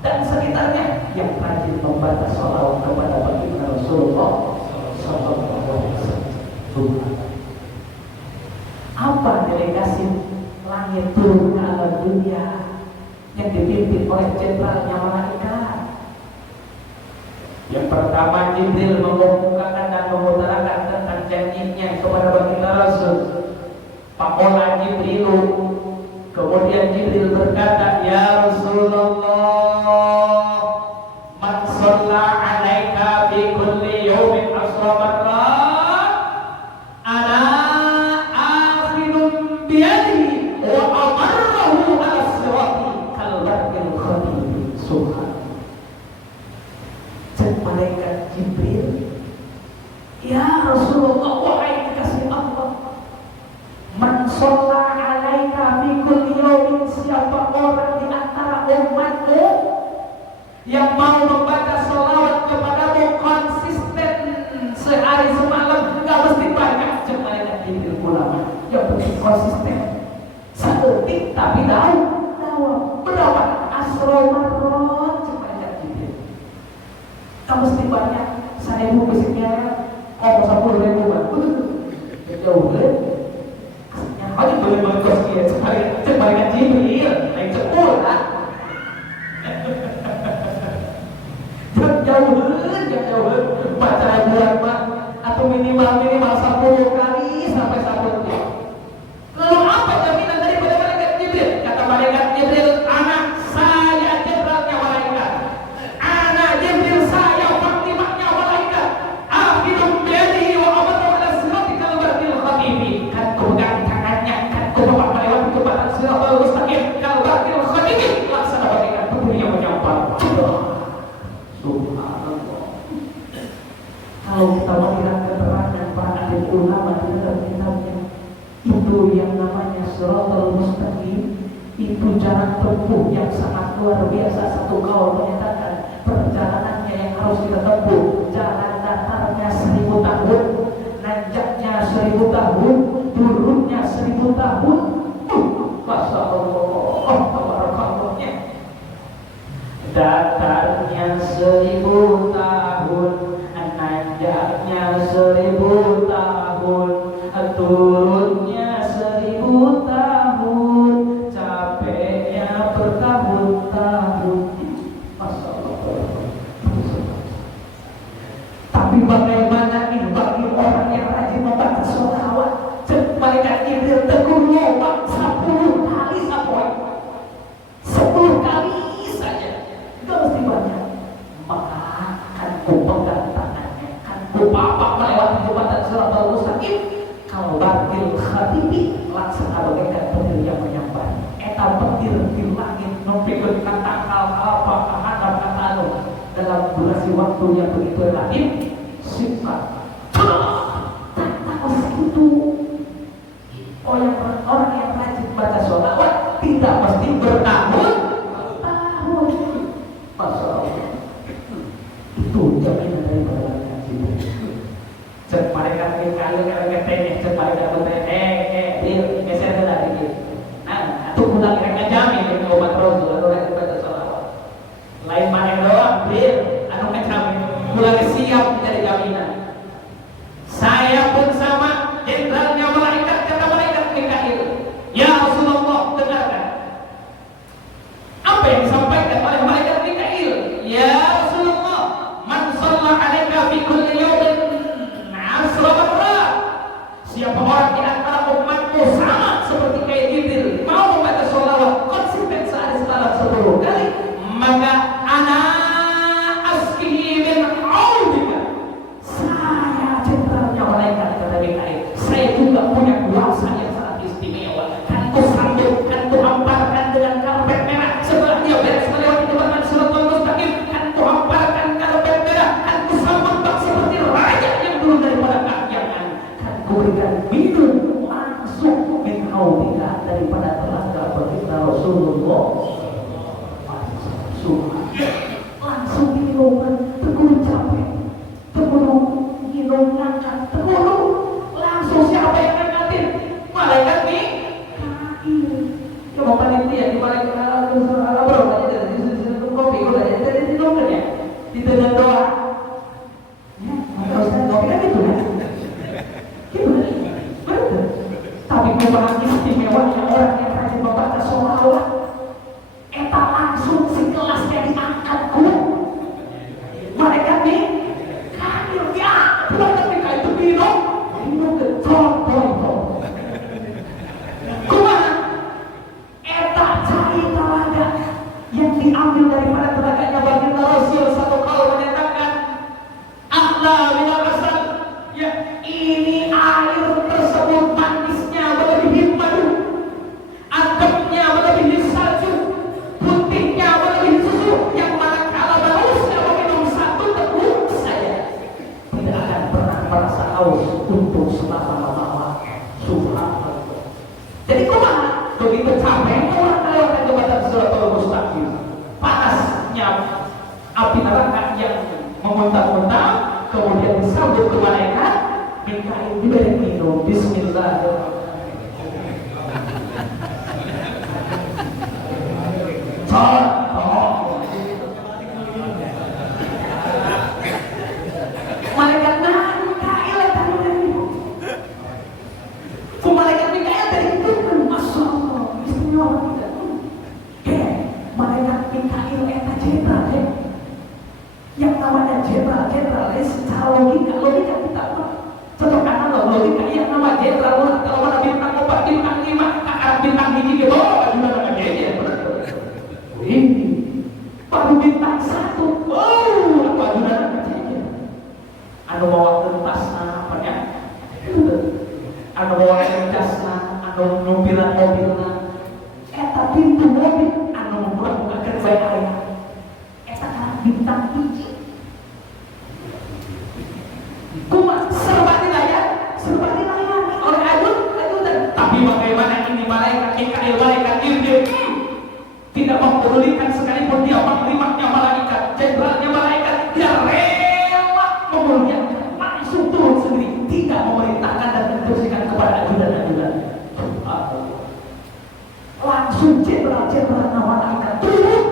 dan sekitarnya yang rajin membaca sholawat kepada baginda Rasulullah sallallahu alaihi wasallam. Apa delegasi langit turun ke alam dunia yang dipimpin oleh jenderalnya malaikat? Yang pertama Jibril mengemukakan dan mengutarakan tentang janjinya kepada baginda Rasul. Pakola Jibril. Kemudian Jibril berkata, ya Rasulullah, man shalla alaika fi kulli yawmin 10 marrat, ana akhidun biyadihi wa amarrahu ala sirati kal barqil khatib. Subhanallah. Malaikat Jibril, ya Rasulullah, wahai kekasih Allah, man shalla alaika fi kulli yawmin, siapa orang di antara umatmu yang mau membaca sholawat kepadamu konsisten sehari semalam, nggak mesti banyak. Cek malaikat Jibril ulama yang penting konsisten sedetik tapi dalam berapa asromarot. Cek malaikat Jibril nggak mesti banyak. 1000 bisiknya kalau 10.000 kan jauh deh aja boleh kos dia sebagai Jibril naik cepul lah jauh baca bulan mah atau minimal 10 kali sampai 1 jam. Lalu apa jaminan daripada malaikat Jibril? Kata malaikat Jibril, anak saya jenderalnya malaikat, anak Jibril saya panglima malaikat, akhidum biyadihi wa amanu ala sirati kal barqil khatib. Kan kupegang tangannya, kan kubawa melewati kepada siratal mustaqim kal barqil khatib, laksana bagaikan petir yang menyambar. Subhanallah. Kalau kita melihat keterangan para ahli ulama di dalam kitabnya, itu yang namanya Shiratal Mustaqim, itu jalan tempuh yang sangat luar biasa. Satu kaul menyatakan perjalanannya yang harus kita tempuh, jalan datarnya 1000 tahun, nanjaknya 1000 tahun, turunnya 1000 tahun. Masya Allah, tabarakallah. Datarnya 1000 tahun, nanjaknya 1000 tahun, turunnya 1000 tahun, capeknya bertahun-tahun. Masya Allah. Tapi bagaimana nih bagi orang yang rajin membaca sholawat? Malaikat Jibril tegur lubang 10 kali sapoy, 10 kali saja, gak mesti banyak. Maka akan kupegang tangannya, akan kupapak melewati jembatan Shiratal Mustaqim. Kalau batil khatibi laksana bagaikan petir yang menyambar. Eta petir di langit mempikul kata apa hadap kata anu dalam durasi waktu yang begitu relatif sifat. Tak segitu. Orang yang rajin baca sholawat tidak mesti bertahun-tahun. Masya Allah. Itu jaminan dari malaikat Jibril. Cek malaikat Mikail kalau ketenya, cek malaikat Jibril, geser ke tadi gitu. Nah, itu pulang mereka jamin itu obat Rasul atau rajin baca sholawat. Lain mana doang, Jibril, anu kejamin, pulang siap dari jaminan. Saya pun sama, jenderalnya malaikat, kata malaikat Mikail. Ya Rasulullah, dengarkan apa yang disampaikan oleh malaikat Mikail. Ya Rasulullah, man shalla 'alaika fi kulli yawmin 10 marrat. Siapa orang di antara umatmu sama seperti kayak Jibril, mau membaca sholawat konsisten sehari semalam 10 kali, maka ana askihi min audika. Saya jenderalnya malaikat, kata Mikail, saya juga punya kuasa yang sangat istimewa. Kan ku sambut, kan ku hamparkan dengan karpet merah. Setelah dia beres melewati jembatan Shiratal Mustaqim, kan ku hamparkan karpet merah, kan ku sambut bak seperti raja yang turun daripada kahyangan. Kan ku berikan minum langsung min audika daripada telaga baginda Rasulullah. Langsung minum, tergulung capek, tergulung minum ngangkat, tergulung langsung. Siapa yang ngangkatin? Malaikat nih coba panitia di malaikat ala bro aja dari sini kopi udah jadi di nomor ya di tengah doa ya maka usah kopi kan gitu kan gitu betul. Tapi kumaha istimewanya orang yang rajin membaca sholawat, eta langsung sekelasnya diangkat ku malaikat nih kamil ya malaikat nih kayak itu minum ke contoh kumaha eta cari telaga yang diambil daripada telaganya baginda Rasul. Satu kaul menyatakan ahla minal asal, ya ini air tersebut manisnya melebihi madu, ademnya melebihi salju, putihnya melebihi susu, yang manakala hausnya meminum satu teguk saja tidak akan pernah merasa haus untuk selama-lamanya. Subhanallah. Jadi kumaha begitu capek orang melewati jembatan Shiratal Mustaqim, panasnya api neraka yang memuntah-muntah, kemudian disambut ke malaikat Mikail, diberi minum. Bismillahirrahmanirrahim. Malaikat Mikail malaikat Mikail dari itu kan, masya Allah, istimewa tidak. Malaikat Mikail eta jenderal yang namanya jenderal secara logika kita cocokkan logika yang nama jenderal kalau mana bintang 4, bintang 5, akar bintang hiji gitu, juga nama jenderal. Ini baru bintang 1, apa juga nama jenderal. Anu bawa kertasna apa ya? Anu bawa kertasna, anu nyupiran mobilna, eta pintu mobil, anu membuka baik ayah, eta kan bintang hiji. pedulikan sekalipun dia panglimanya malaikat, jenderalnya malaikat, dia rela memuliakan, langsung turun sendiri, tidak memerintahkan dan menginstruksikan kepada ajudan-ajudan. Langsung jenderal-jenderal malaikat turun,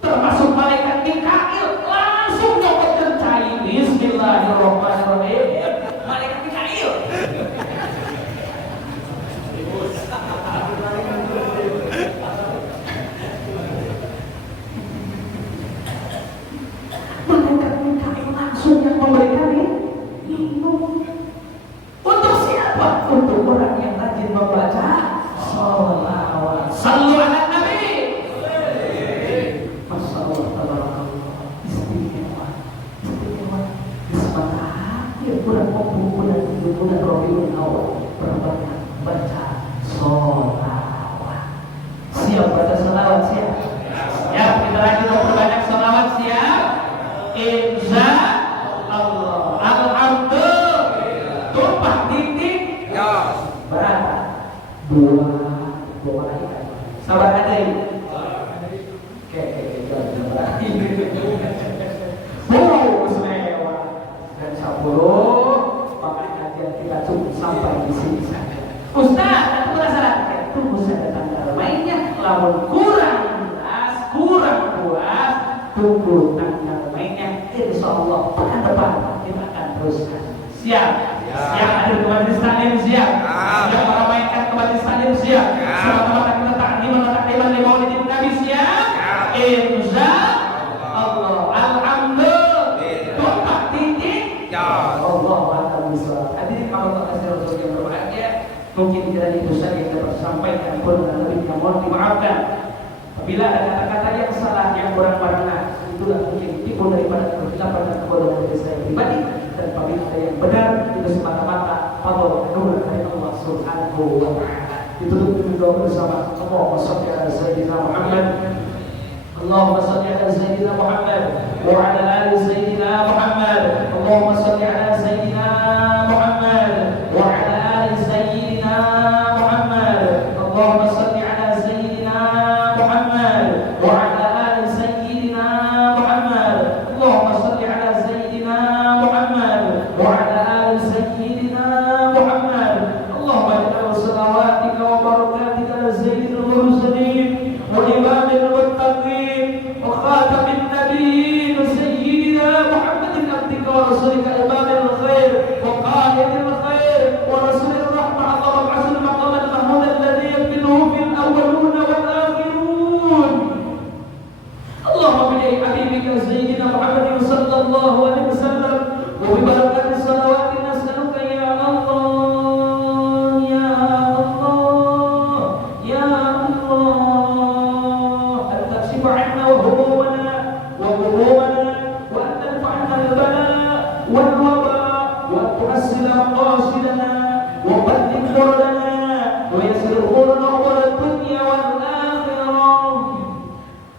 termasuk malaikat Mikail, langsung nyopot kencai. Bismillahirrahmanirrahim. Malaikat Mikail. Malaikat Mikail langsung yang memberikan minum. Untuk siapa? Untuk orang yang rajin membaca sholawat. Sallu ala Nabi. Masya Allah, tabarakallah. Istimewa. Di bulan Rabiul Awal berbanyak baca sholawat. Siap baca sholawat, siap. Siap, kita rajin memperbanyak sholawat, siap. Insya Allah. Alhamdulillah. Tumpah titik. Berapa? Dua malaikat. Sabar ada ini. Oke, mewah dan 10. Makanya kajian kita cukup sampai di sini saja. Ustaz, aku penasaran. Tunggu saya tanggal mainnya. Lamun kurang puas, tunggu tanggal mainnya. Insya Allah pekan depan kita akan teruskan. Siap? Siap hadir ke majelis taklim, siap? Siap para mainkan ke majelis taklim, siap? Sama-sama kita taklim di Maulid Nabi, siap? Insya Allah. Alhamdulillah. Tumpah titik. Allah akan bisa. Hadirin Allah kasih Rasul yang berbahagia. Mungkin tidak itu saja yang dapat sampaikan, kurang dan lebihnya mohon dimaafkan. Apabila ada kata-kata yang salah, yang kurang berkenan, itulah mungkin tipu daripada kesilapan dan kebodohan dari saya pribadi. Dan apabila ada yang benar, itu semata-mata fadl anugerah dari Allah Subhanahu wa Ta'ala. Ditutup dengan doa bersama. Allahumma shalli ala sayyidina Muhammad. Allahumma shalli ala sayyidina Muhammad wa ala ali sayyidina Muhammad. Allahumma shalli ala sayyidina Muhammad wa ala ali sayyidina Muhammad. Allahumma shalli ala sayyidina Muhammad wa ala ali sayyidina Muhammad. Allahumma shalli ala sayyidina Muhammad wa ala ali sayyidina Muhammad. Allahumma ij'al salawatika wa barakatika ala sayyidil mursalin wa imamil muttaqin wa khatamin nabiyyin sayyidina Muhammadin abdika wa rasulika imamil khair wa qa'idil khair wa rasulil rahmah. Allahumma ba'athil maqaman mahmud alladhi yaqbiluhu fil awwalun wal akhirun. Allahumma bi habibika sayyidina Muhammadin sallallahu alaihi wasallam wa bi barakati salawatin nas'aluka ya Allah, ya Allah, ya Allah, an takshifa 'anna wa humumana wa ghurumana wa an tanfa'na al-bala wal waba wa tuhassila maqasidana wa baddil murdana wa yassir umurana umur ad-dunya wal akhirah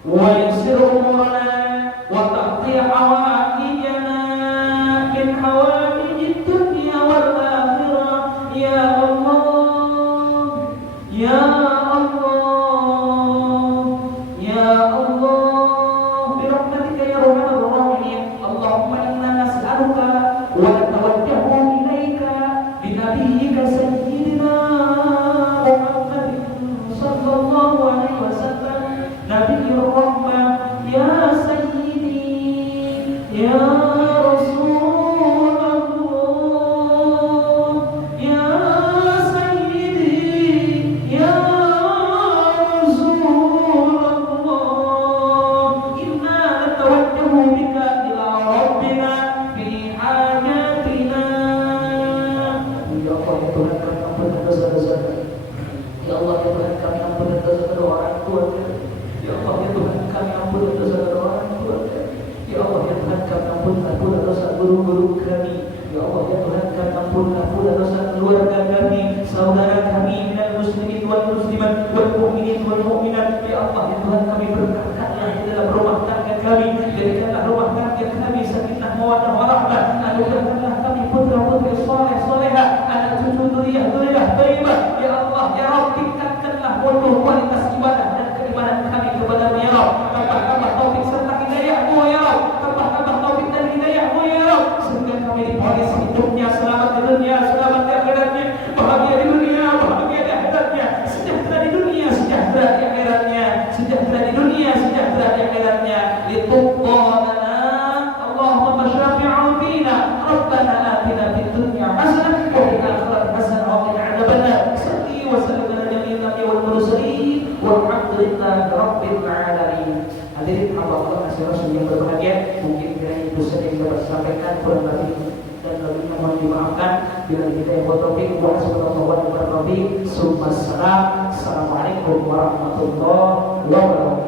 wa yassir umurana wa taqdi hawaijana min hawaijid dunya wal akhirah ya Allah, ya Allah, ya Allah, bi rahmatika ya arhamar rahimin. Allahumma inna nas'aluka wa natawajjahu ilaika bi nabiyyika sayyidina Muhammadin sallallahu alaihi wasallam nabiyyur rahmah ya sayyidi ya Rasulullah ya sayyidi ya Rasulullah. Inna natawajjahu bika ila rabbina fi hajatina. Ya Allah ya Tuhan kami ampunkan dosa-dosa kami. Ya Allah ya Tuhan kami ampunkan dosa-dosa orang tua kami. Ya Allah ya Tuhan kami ampunkan dosa-dosa orang tua kami. Ya Allah ya Tuhan kami ampunkan dosa guru-guru kami. Ya Allah ya Tuhan kami ampunkan dosa keluarga kami, saudara kami, minal muslimin wal muslimat wal mu'minin wal mu'minat. Ya Allah ya Tuhan kami berkatkanlah di dalam rumah tangga kami, jadikanlah rumah tangga kami sakinah mawaddah warahmah. Anugerahkanlah kami putra-putri saleh salehah, anak cucu dzurriyyah thayyibah. Ya Allah ya Rabb, tingkatkanlah mutu kualitas ibadah dan keimanan kami kepada-Mu ya tambah taufik serta hidayahmu ya Rabb, tambah taufik dan hidayahmu ya Rabb, sehingga kami diponis hidupnya selamat di dunia, selamat di akhiratnya, bahagia di dunia, bahagia di akhiratnya, sejahtera di dunia, sejahtera di akhiratnya, sejahtera di dunia, sejahtera di akhiratnya. Lituqbalana Allahumma syafi'u fina Rabbana atina fid dunya hasanah wa fil akhirati hasanah wa qina adzabannar. Salli wa sallim ala nabiyyina wal mursalin walhamdulillahi rabbil alamin. Hadirin hamba Allah asy-syarif yang berbahagia, mungkin dari dosen yang dapat sampaikan kurang lebih dan lebihnya mohon dimaafkan. Bila kita yang bertopik wa sallallahu alaihi wa sallam. Assalamualaikum warahmatullahi wabarakatuh.